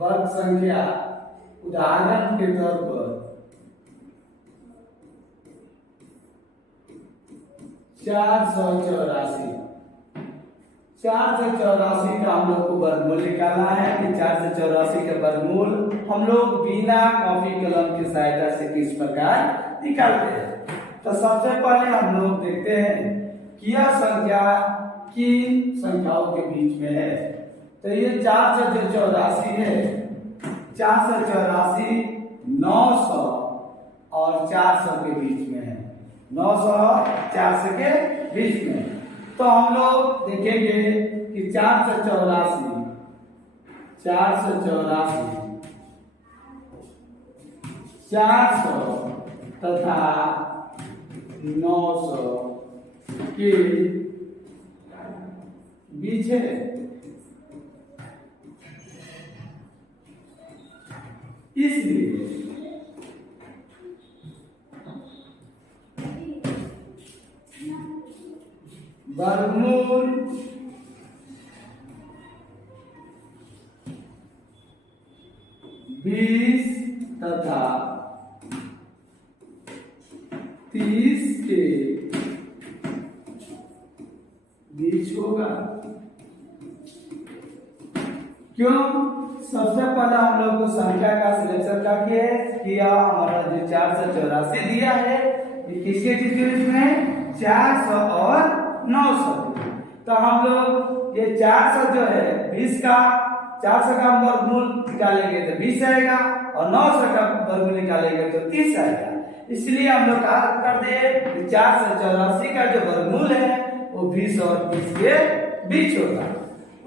वर्ग संख्या उदाहरण के तौर पर 484 का हम लोग को वर्गमूल निकालना है कि 484 का वर्गमूल हम लोग बिना कॉपी कलम की सहायता से किस प्रकार निकालते हैं। तो सबसे पहले हम लोग देखते हैं कि यह संख्या किन संख्याओं के बीच में है। तो ये 484 है, 484 900 और 400 के बीच में है, 900 400 के बीच में। तो हम लोग देखेंगे कि 484 400 तथा 900 के बीच है। इसलिए वर्गमूल बीस तथा 30 के बीच होगा। क्यों? सबसे पहले हम लोग को संख्या का सिलेक्शन करके किया। हमारा जो 484 दिया है ये किसके बीच में? 400 और 900। तो हम लोग ये 400 जो है 20 का 400 का वर्गमूल निकालेंगे तो 20 आएगा और 900 का वर्गमूल निकालेंगे तो 30 आएगा। इसलिए हम लोग कर दे 484 का जो वर्गमूल है वो 20 और 30 के बीच होगा।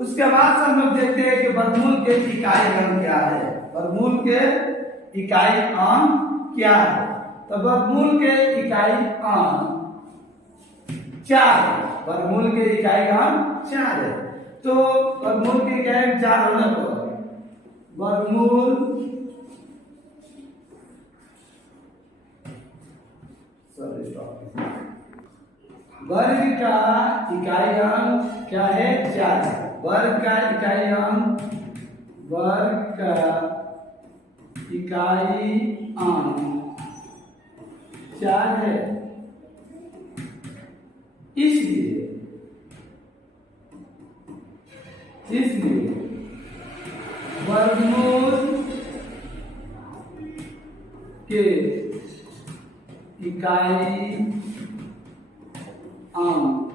उसके बाद हम लोग देखते हैं कि वर्गमूल के इकाई अंक क्या है। वर्गमूल के इकाई अंक क्या है? तो वर्गमूल के इकाई अंक 4 है। वर्गमूल के इकाई अंक 4 है। तो वर्गमूल के इकाई अंक 4 होने पर वर्गमूल वर्ग का इकाई अंक क्या है? 4 है। वर्ग का इकाई अंक 4 है। इसलिए वर्गमूल के इकाई अंक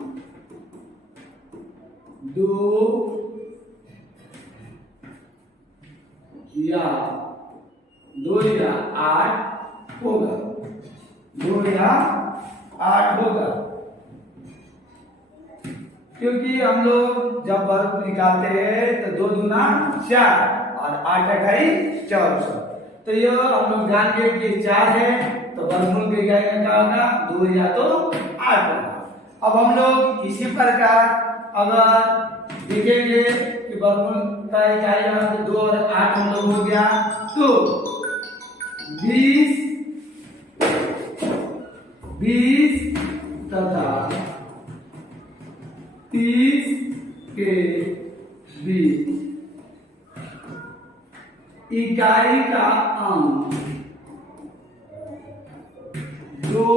2 या 8 होगा। 2 या 8 होगा, क्योंकि हम लोग जब वर्ग निकालते हैं तो 2 दूना 4 और 8 अठाई 1400। तो ये हम लोग ध्यान दें कि 4 है तो वर्गमूल के इकाई अंक क्या होगा? 2 या तो 8 होगा। अब हम लोग इसी प्रकार अगर देखेंगे कि वर्गमूल का इकाई अंक 2 और 8 हम लोग हो गया तो 20 तथा 30 के बीच इकाई का अंक 2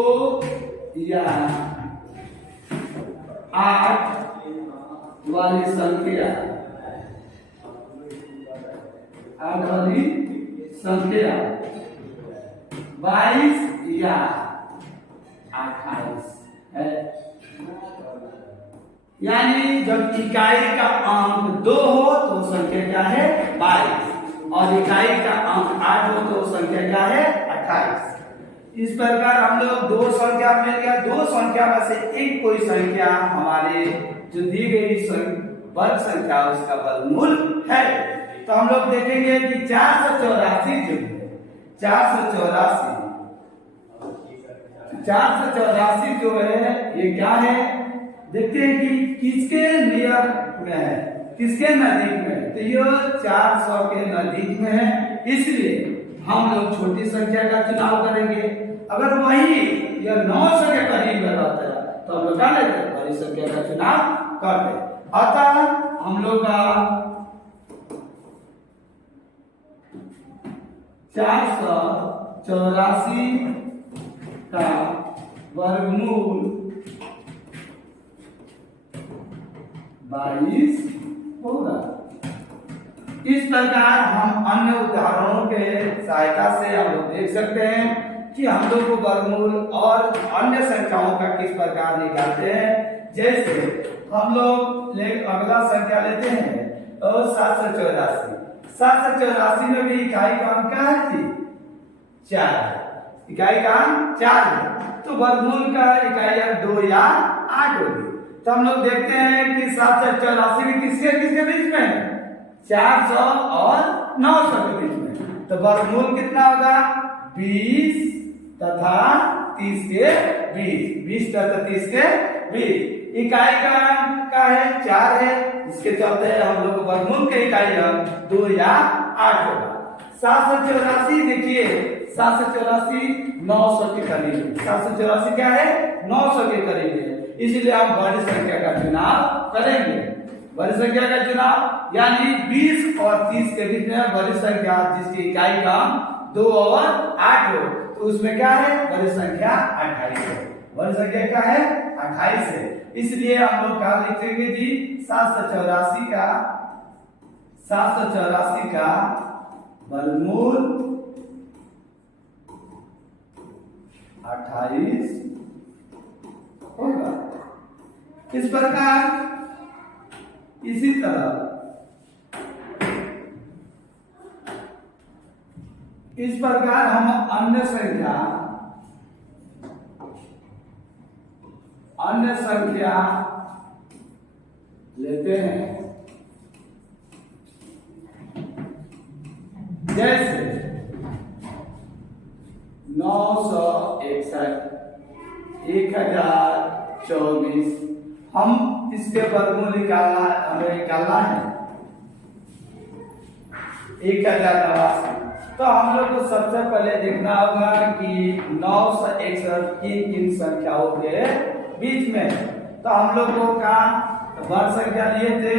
या 8 वाली संख्या 22 या 28 है। यानी जब इकाई का अंक 2 हो तो संख्या क्या है? 22 और इकाई का अंक 8 हो तो संख्या क्या है? 28। इस प्रकार हम लोग 2 संख्या मिल गया। 2 संख्या में से एक कोई संख्या हमारे जो दी गई वर्ग संख्या उसका वर्गमूल है। तो हम लोग देखेंगे कि 484 जो है ये क्या है? देखते हैं कि किसके नियर में है, किसके नजदीक में है। तो ये 400 के नजदीक में है, इसलिए हम लोग छोटी संख्या का चुनाव करेंगे। अगर वही यह 900 के करीब में रहता है तो हम लोग क्या लेते हैं? बड़ी संख्या का चुनाव करते हैं। अतः हम लोग का 484 का वर्गमूल 22 होगा। इस प्रकार हम अन्य उदाहरणों के सहायता से हम लोग देख सकते हैं कि हम लोग को वर्गमूल और अन्य संख्याओं का किस प्रकार निकालते हैं। जैसे हम लोग अगला संख्या लेते हैं और 784 में भी इकाई का अंक क्या है जी? 4 है। इकाई का अंक 4 है, तो वर्गमूल का इकाई अंक 2 या 8 होगी। तो हम लोग देखते हैं कि 784 भी किसके बीच में है? 400 और 900 के बीच में। तो वर्गमूल कितना होगा? 20 तथा 30 के बीच। 20 तथा 30 के बीच। इकाई का अंक का है 4 है, इसके चलते हम लोग वर्गमूल के इकाई अंक 2 या 8 होगा। 784 देखिए, 784 900 के करीब है। 784 क्या है? 900 के करीब है, इसलिए हम बड़ी संख्या का चुनाव करेंगे। बड़ी संख्या का चुनाव यानी 20 और 30 के बीच में बड़ी संख्या जिसकी इकाई का अंक 2 और 8 हो, तो उसमें क्या है? बड़ी संख्या 28 है। बड़ी संख्या क्या है? 28 है। इसलिए हम लोग क्या लिखेंगे जी? 784 का वर्गमूल 28 होगा। इस प्रकार इसी तरह हम अन्य संख्या लेते हैं। जैसे 961, 1024, हम इसके वर्गमूल हमें निकालना है 1089। तो हम लोग को सबसे पहले देखना होगा कि 961 किन संख्याओं के बीच में। तो हम लोग को वर्ग संख्या लिए थे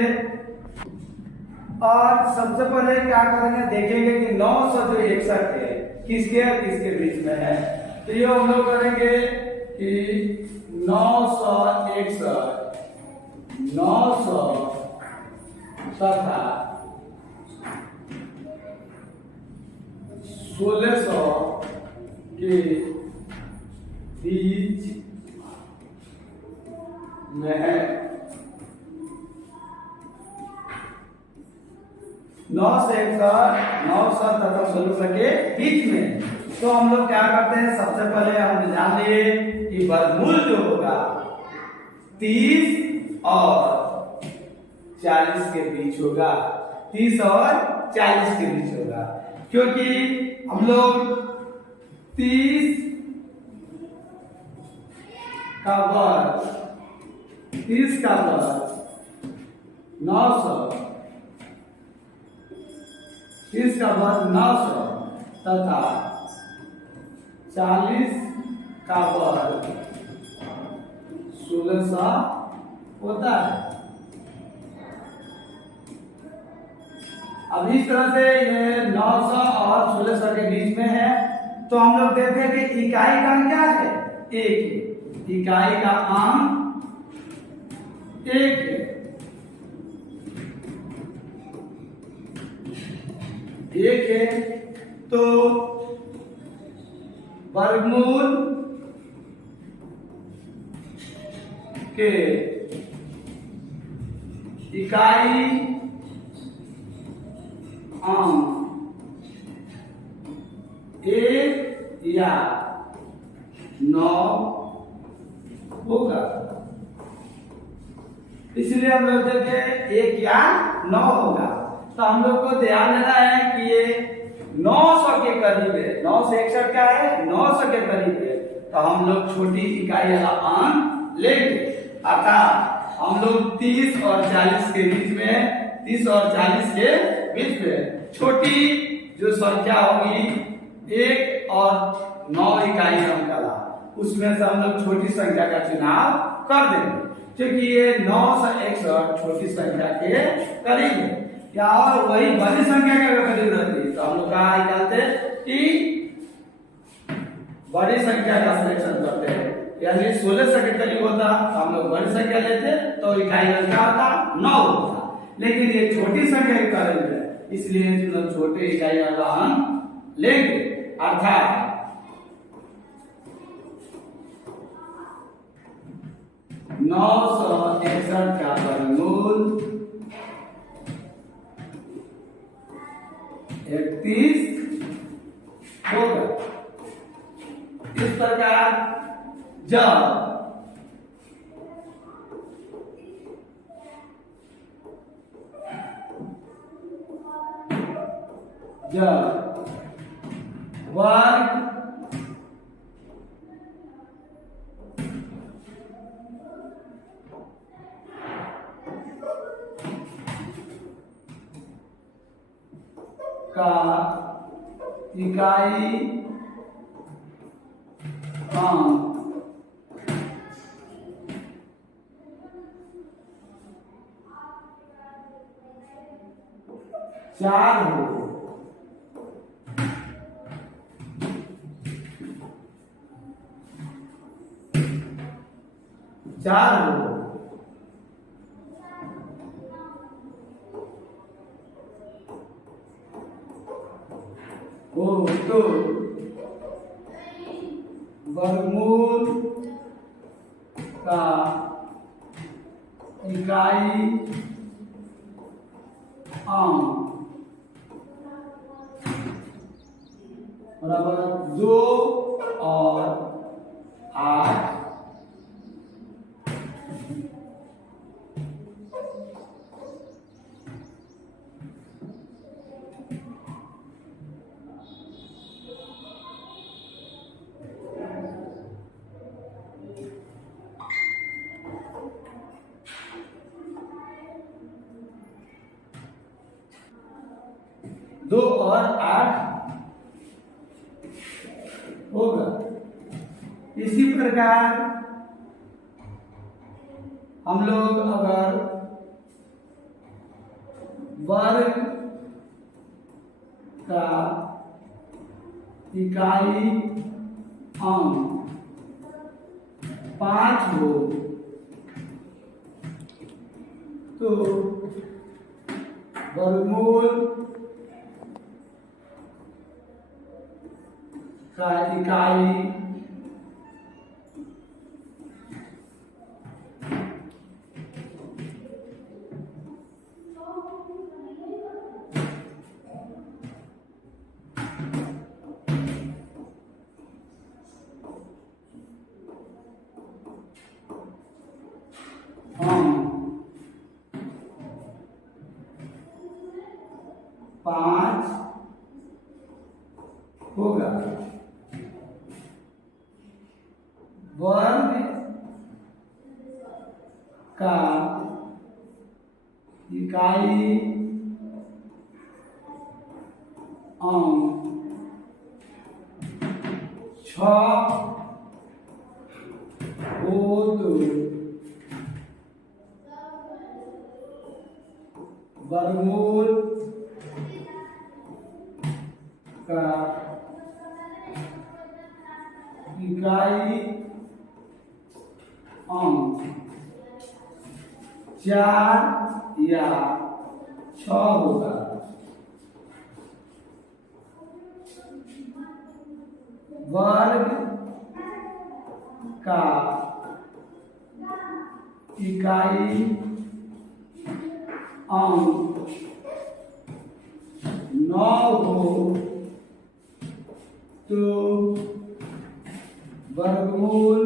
और सबसे पहले क्या करेंगे? देखेंगे कि 961 है किसके बीच में है। तो ये हम लोग करेंगे कि 961 900 तथा 1600 के बीच में है। 961 900 तथा 1600 के बीच में। तो हम लोग क्या करते हैं? सबसे पहले हम जान लिए कि वर्गमूल जो होगा 30 और 40 के बीच होगा। 30 और 40 के बीच होगा, क्योंकि हम लोग 30 का वर्ग 900, 30 का वर्ग 900 तथा 40 का वर्ग 1600 होता है। अब इस तरह से ये 900 और 1600 के बीच में है। तो हम लोग देखते हैं कि इकाई का अंक क्या है? 1 है। इकाई का अंक 1 है। 1 है, तो वर्गमूल के इकाई अंक 1 या 9 होगा। इसलिए हम लोग देखें 1 या 9 होगा। तो हम लोग को ध्यान देना है कि ये 900 के करीब है। 961 क्या है? 900 के करीब है। तो हम लोग छोटी इकाई वाला अंक लेंगे, अर्थात हम लोग 30 और 40 के बीच में 30 और 40 के बीच में छोटी जो संख्या होगी 1 और 9 इकाई अंक वाला, उसमें से हम लोग छोटी संख्या का चुनाव कर देंगे, क्योंकि ये 961 छोटी संख्या के करीब है। या और वही बड़ी संख्या के करीब रहती है, तो हम लोग कहाँ निकालते हैं? कि बड़ी संख्या का सिलेक्शन करते हैं, यानी 16 से करीब होता हम लोग बड़ी संख्या लेते तो इकाई अंक क्या होता 9 होता, लेकिन ये छोटी संख्या का कारण है इसलिए मतलब छोटे इकाई वाला अंक लेंगे, अर्थात 961 का वर्गमूल 31 होगा। इस प्रकार जब वर्ग का इकाई अंक 4 हो, तो वर्गमूल का इकाई अंक बराबर 2 और 8 2 और 8 होगा। इसी प्रकार हम लोग अगर वर्ग का इकाई अंक 5 हो तो वर्गमूल का इकाई पांच होगा। वर्ग का इकाई अंक 6 हो तो वर्गमूल का इकाई अंक 4 या 6 होगा। वर्ग का इकाई अंक 9 हो तो वर्गमूल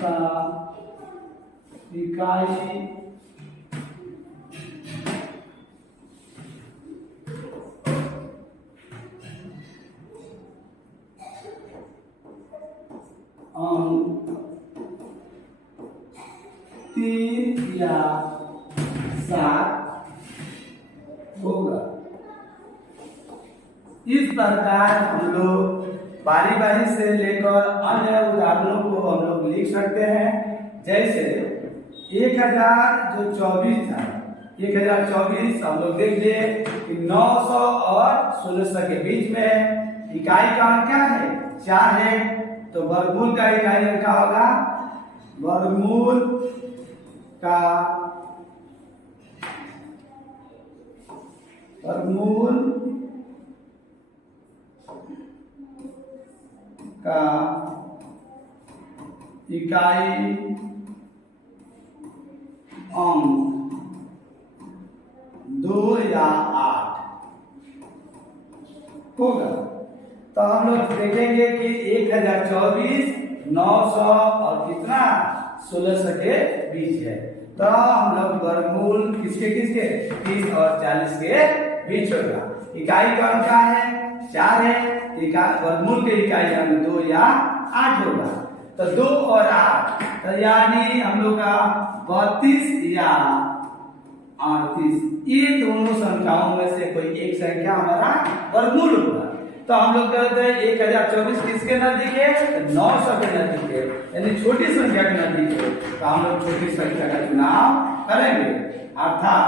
का इकाई अंक 3 या 7 होगा। इस प्रकार हम लोग बारी बारी से लेकर अन्य उदाहरणों को हम लोग लिख सकते हैं। जैसे 1000 जो 24 था 1024 हम लोग देख लिए कि 900 और 1600 के बीच में है। इकाई का अंक क्या है? 4 है, तो वर्गमूल का इकाई अंक क्या होगा? वर्गमूल का इकाई अंक 2 या 8 होगा। तो हम लोग देखेंगे कि 1024, 900 और कितना 1600 के बीच है। तो हम लोग वर्गमूल किसके 30 और 40 के बीच होगा। इकाई का अंक क्या है? 4 है, वर्गमूल के इकाई अंक 2 या 8 होगा। तो 2 और 8 तो यानी हम लोग का 32 या 38, ये दोनों संख्याओं में से कोई एक संख्या हमारा वर्गमूल होगा। तो हम लोग कहते हैं 1024 किसके नजदीक है? 900 के नजदीक है, यानी छोटी संख्या के नजदीक है। तो हम लोग छोटी संख्या का चुनाव करेंगे, अर्थात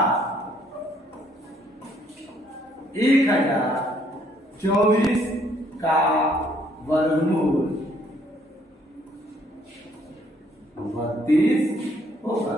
1024 का वर्गमूल 32 होगा।